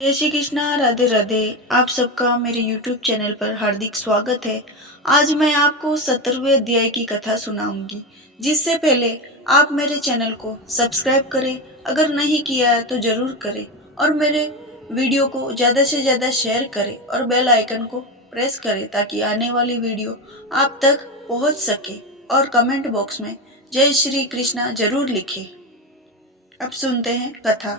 जय श्री कृष्णा, राधे राधे। आप सबका मेरे YouTube चैनल पर हार्दिक स्वागत है। आज मैं आपको 17वें अध्याय की कथा सुनाऊंगी। जिससे पहले आप मेरे चैनल को सब्सक्राइब करें, अगर नहीं किया है तो जरूर करें, और मेरे वीडियो को ज़्यादा से ज़्यादा शेयर करें और बेल आइकन को प्रेस करें ताकि आने वाली वीडियो आप तक पहुंच सके। और कमेंट बॉक्स में जय श्री कृष्णा जरूर लिखें। अब सुनते हैं कथा।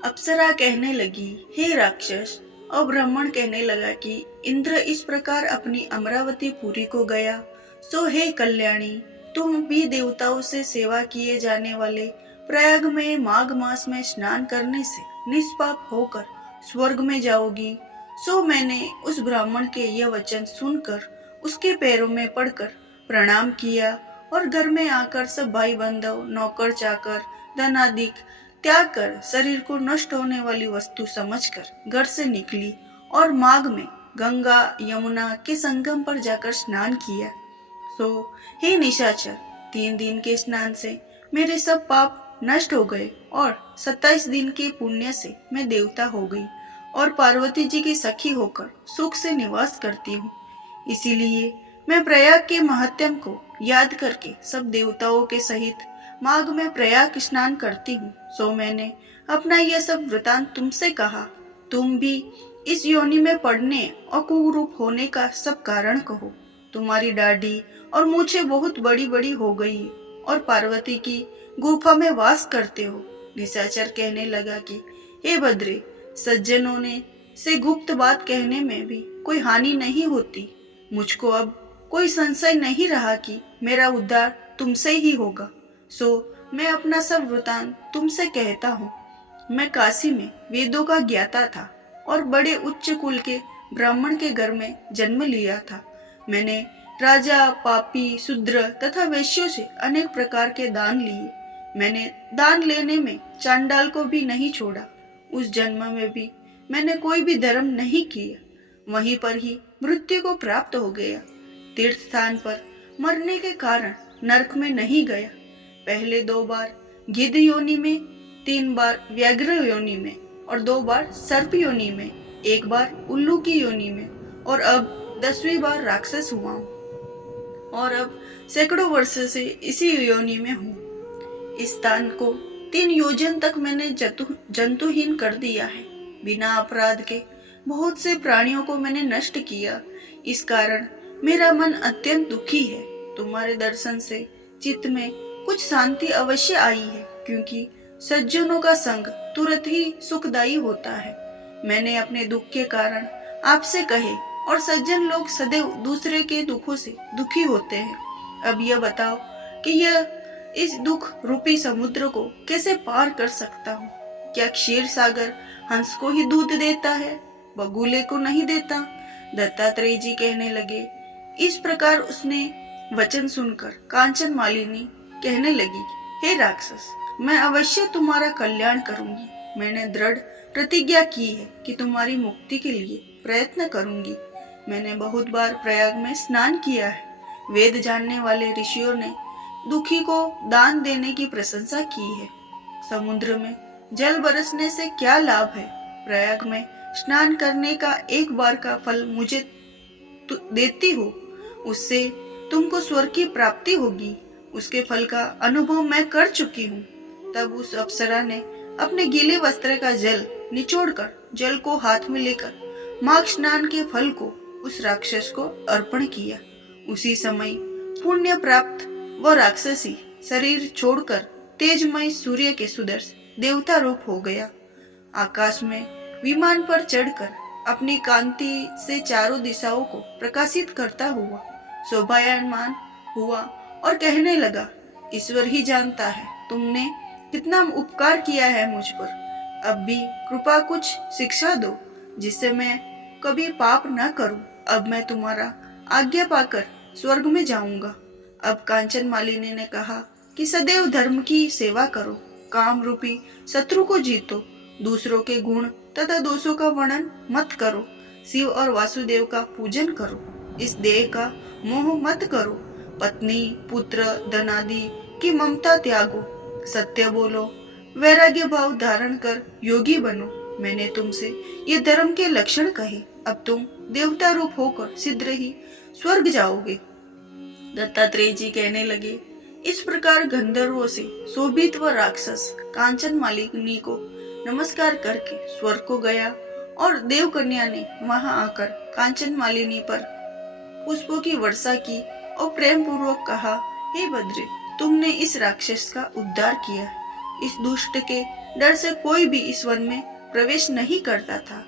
अप्सरा कहने लगी, हे राक्षस। और ब्राह्मण कहने लगा कि इंद्र इस प्रकार अपनी अमरावती पुरी को गया, सो हे कल्याणी, तुम भी देवताओं से सेवा किए जाने वाले प्रयाग में माघ मास में स्नान करने से निष्पाप होकर स्वर्ग में जाओगी। सो मैंने उस ब्राह्मण के यह वचन सुनकर उसके पैरों में पड़कर प्रणाम किया और घर में आकर सब भाई बंधु, नौकर चाकर, धन आदि त्याग कर शरीर को नष्ट होने वाली वस्तु समझकर घर से निकली और माघ में गंगा यमुना के संगम पर जाकर स्नान किया। सो हे निशाचर, 3 दिन के स्नान से मेरे सब पाप नष्ट हो गए और 27 दिन के पुण्य से मैं देवता हो गई और पार्वती जी की सखी होकर सुख से निवास करती हूँ। इसीलिए मैं प्रयाग के महात्म्य को याद करके सब देवताओं के सहित माघ में प्रयाग स्नान करती हूँ। सो मैंने अपना यह सब वृतांत तुमसे कहा। तुम भी इस योनि में पड़ने और कुरूप होने का सब कारण कहो। तुम्हारी दाढ़ी और मूछें बहुत बड़ी बड़ी हो गई और पार्वती की गुफा में वास करते हो। निशाचर कहने लगा कि हे भद्रे, सज्जनों ने से गुप्त बात कहने में भी कोई हानि नहीं होती। मुझको अब कोई संशय नहीं रहा कि मेरा उद्धार तुमसे ही होगा। सो मैं अपना सब वृतांत तुमसे कहता हूँ। मैं काशी में वेदों का ज्ञाता था और बड़े उच्च कुल के ब्राह्मण के घर में जन्म लिया था। मैंने राजा, पापी, शूद्र तथा वैश्यों से अनेक प्रकार के दान लिए। मैंने दान लेने में चांडाल को भी नहीं छोड़ा। उस जन्म में भी मैंने कोई भी धर्म नहीं किया। वहीं पर ही मृत्यु को प्राप्त हो गया। तीर्थ स्थान पर मरने के कारण नरक में नहीं गया। पहले 2 बार गिद्ध योनि में, 3 बार व्याघ्र योनि में और 2 बार सर्प योनि में, 1 बार उल्लू की योनि में और अब 10वीं बार राक्षस हुआ हूँ। और अब सैकड़ों वर्ष से इसी योनि में हूँ। इस स्थान को 3 योजन तक मैंने जंतुहीन कर दिया है। बिना अपराध के बहुत से प्राणियों को मैंने नष्ट किया। इस कारण मेरा मन अत्यंत दुखी है। तुम्हारे दर्शन से चित्त में कुछ शांति अवश्य आई है, क्योंकि सज्जनों का संग तुरंत ही सुखदायी होता है। मैंने अपने दुख के कारण आपसे कहे और सज्जन लोग सदैव दूसरे के दुखों से दुखी होते हैं। अब यह बताओ कि यह इस दुख रूपी समुद्र को कैसे पार कर सकता हूँ। क्या क्षीर सागर हंस को ही दूध देता है, बगुले को नहीं देता? दत्तात्रेय जी कहने लगे। इस प्रकार उसने वचन सुनकर कांचन मालिनी कहने लगी, हे राक्षस, मैं अवश्य तुम्हारा कल्याण करूंगी। मैंने दृढ़ प्रतिज्ञा की है कि तुम्हारी मुक्ति के लिए प्रयत्न करूंगी। मैंने बहुत बार प्रयाग में स्नान किया है। वेद जानने वाले ऋषियों ने दुखी को दान देने की प्रशंसा की है। समुद्र में जल बरसने से क्या लाभ है? प्रयाग में स्नान करने का 1 बार का फल मुझे देती हो, उससे तुमको स्वर्ग की प्राप्ति होगी। उसके फल का अनुभव मैं कर चुकी हूँ। तब उस अप्सरा ने अपने गीले वस्त्र का जल निचोड़कर जल को हाथ में लेकर माघ स्नान के फल को उस राक्षस को अर्पण किया। उसी समय पुण्य प्राप्त वह राक्षसी शरीर छोड़कर तेजमय सूर्य के सुदर्श देवता रूप हो गया। आकाश में विमान पर चढ़कर अपनी कांति से चारों दिशाओं को प्रकाशित करता हुआ शोभायमान हुआ और कहने लगा, ईश्वर ही जानता है तुमने कितना उपकार किया है मुझ पर। अब भी कृपा कुछ शिक्षा दो, जिससे मैं कभी पाप न करूं। अब मैं तुम्हारा आज्ञा पाकर स्वर्ग में जाऊंगा। अब कांचन मालिनी ने कहा कि सदैव धर्म की सेवा करो, काम रूपी शत्रु को जीतो, दूसरों के गुण तथा दोषों का वर्णन मत करो, शिव और वासुदेव का पूजन करो, इस देह का मोह मत करो, पत्नी, पुत्र, धन आदि की ममता त्यागो, सत्य बोलो, वैराग्य भाव धारण कर योगी बनो, मैंने तुमसे ये धर्म के लक्षण कहे, अब तुम देवता रूप होकर शीघ्र ही स्वर्ग जाओगे। दत्तात्रेय जी कहने लगे, इस प्रकार गंधर्वों से शोभित व राक्षस कांचन मालिनी को नमस्कार करके स्वर्ग को गया और देवकन्या ने वहां आकर कांचन मालिनी पर पुष्पों की वर्षा की और प्रेम पूर्वक कहा, हे बद्री, तुमने इस राक्षस का उद्धार किया। इस दुष्ट के डर से कोई भी इस वन में प्रवेश नहीं करता था,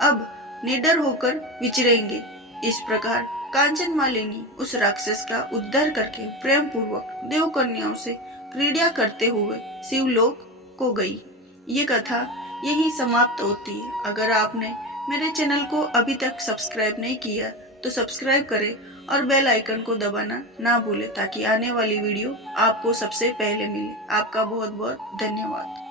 अब निडर होकर विचरेंगे। इस प्रकार कांचन मालिनी उस राक्षस का उद्धार करके प्रेम पूर्वक देवकन्याओं से क्रीड़ा करते हुए शिवलोक को गई। ये कथा यही समाप्त होती है। अगर आपने मेरे चैनल को अभी तक सब्सक्राइब नहीं किया तो सब्सक्राइब करें और बेल आइकन को दबाना ना भूलें ताकि आने वाली वीडियो आपको सबसे पहले मिले। आपका बहुत बहुत धन्यवाद।